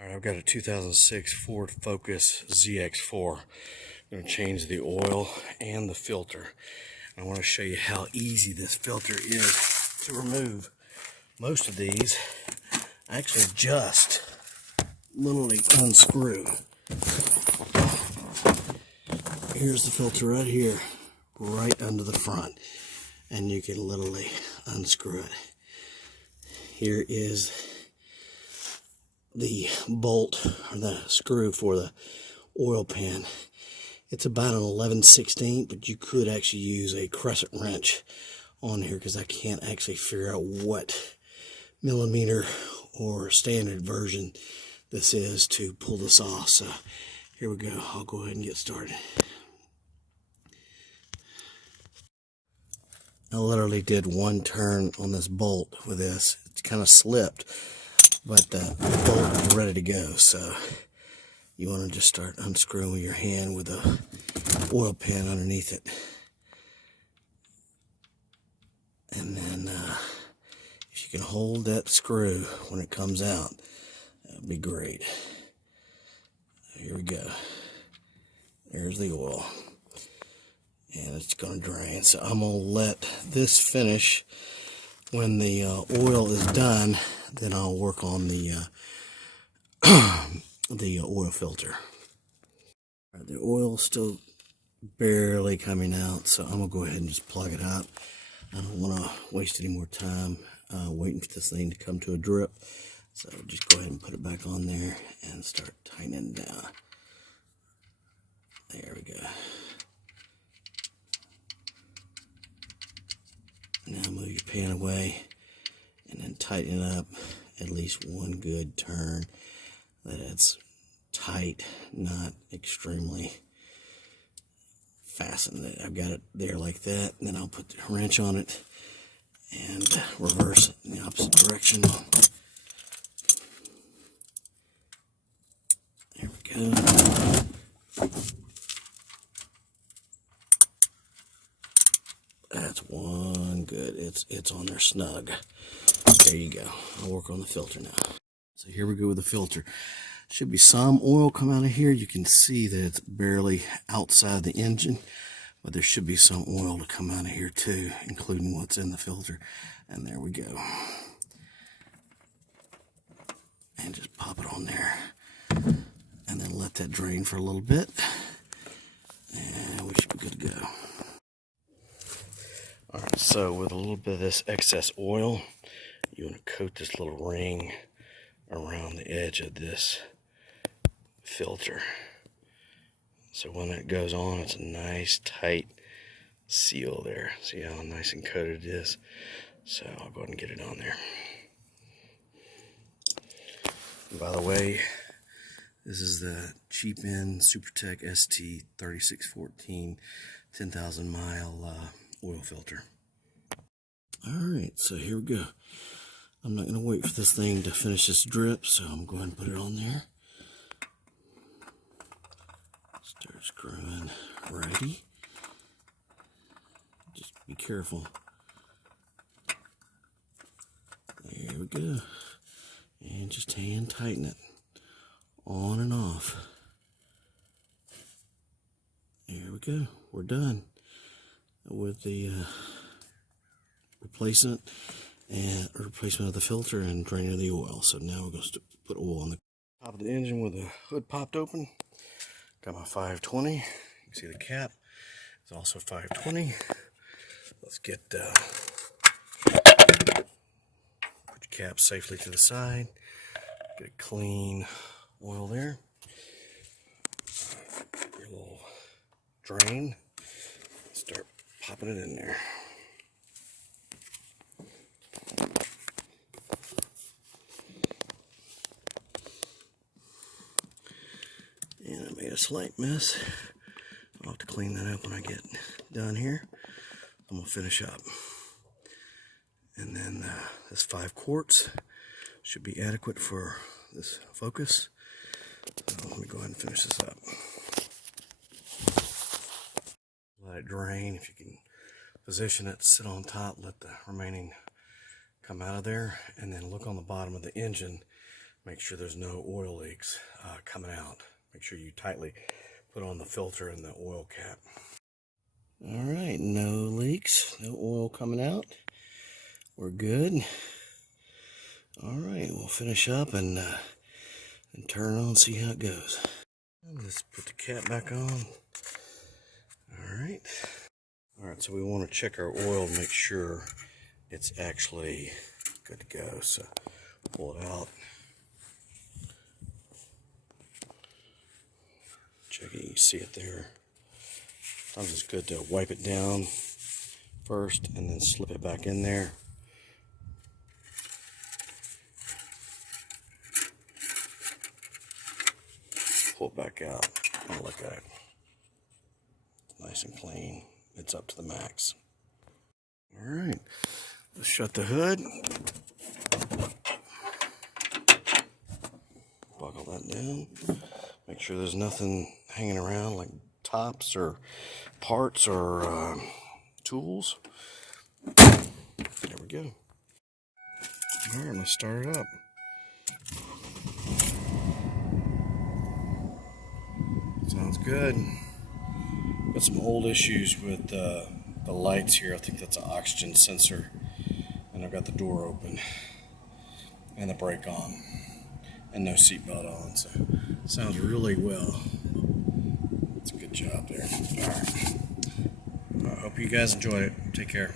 Alright, I've got a 2006 Ford Focus ZX4. I'm going to change the oil and the filter. I want to show you how easy this filter is to remove. Most of these actually just literally unscrew. Here's the filter right here, right under the front, and you can literally unscrew it. Here is the bolt or the screw for the oil pan. It's about an 11/16, but you could actually use a crescent wrench on here because I can't actually figure out what millimeter or standard version this is to pull this off. So here we go. I'll go ahead and get started. I literally did one turn on this bolt with this. It kind of slipped, but the bolt is ready to go. So you want to just start unscrewing your hand with a oil pan underneath it. And then if you can hold that screw when it comes out, that would be great. Here we go. There's the oil. And it's going to drain. So I'm going to let this finish. When the oil is done, then I'll work on the the oil filter. The oil's still barely coming out, so I'm going to go ahead and just plug it up. I don't want to waste any more time waiting for this thing to come to a drip. So just go ahead and put it back on there and start tightening it down. There we go. Now move your pan away and then tighten it up at least one good turn that it's tight, not extremely fastened. I've got it there like that, and then I'll put the wrench on it and reverse it in the opposite direction. There we go. That's one good. It's on there snug. There you go. I'll work on the filter now. So here we go with the filter. Should be some oil come out of here. You can see that it's barely outside the engine, but there should be some oil to come out of here too, including what's in the filter. And there we go. And just pop it on there. And then let that drain for a little bit. And we should be good to go. Alright, so with a little bit of this excess oil, you want to coat this little ring around the edge of this filter. So when it goes on, it's a nice tight seal there. See how nice and coated it is? So I'll go ahead and get it on there. And by the way, this is the cheap end Supertech ST 3614 10,000 mile oil filter. Alright, so here we go. I'm not going to wait for this thing to finish this drip, so I'm going to put it on there. Start screwing righty. Just be careful. There we go. And just hand tighten it. On and off. There we go. We're done with the replacement of the filter and draining of the oil. So now we're going to put oil on the top of the engine with the hood popped open. Got my 520. You can see the cap. It's also 520. Let's get put your cap safely to the side. Get a clean oil there. Your little drain. Start popping it in there. And I made a slight mess. I'll have to clean that up when I get done here. I'm going to finish up. And then this 5 quarts should be adequate for this Focus. So let me go ahead and finish this up. Let it drain. If you can position it, sit on top, let the remaining come out of there, and then look on the bottom of the engine. Make sure there's no oil leaks coming out. Make sure you tightly put on the filter and the oil cap. All right, no leaks, no oil coming out. We're good. All right, we'll finish up and turn it on and see how it goes. Let's put the cap back on. All right. All right, so we want to check our oil and make sure it's actually good to go. So pull it out. Check it, you can see it there. Sometimes it's good to wipe it down first and then slip it back in there. Pull it back out and look at it. Nice and clean. It's up to the max. All right, let's shut the hood. Buckle that down. Make sure there's nothing hanging around like tops or parts or tools. There we go. All right, let's start it up. Sounds good. Got some old issues with the lights here. I think that's an oxygen sensor. And I've got the door open and the brake on and no seatbelt on. So sounds really well. It's a good job there. All right. I hope you guys enjoy it. Take care.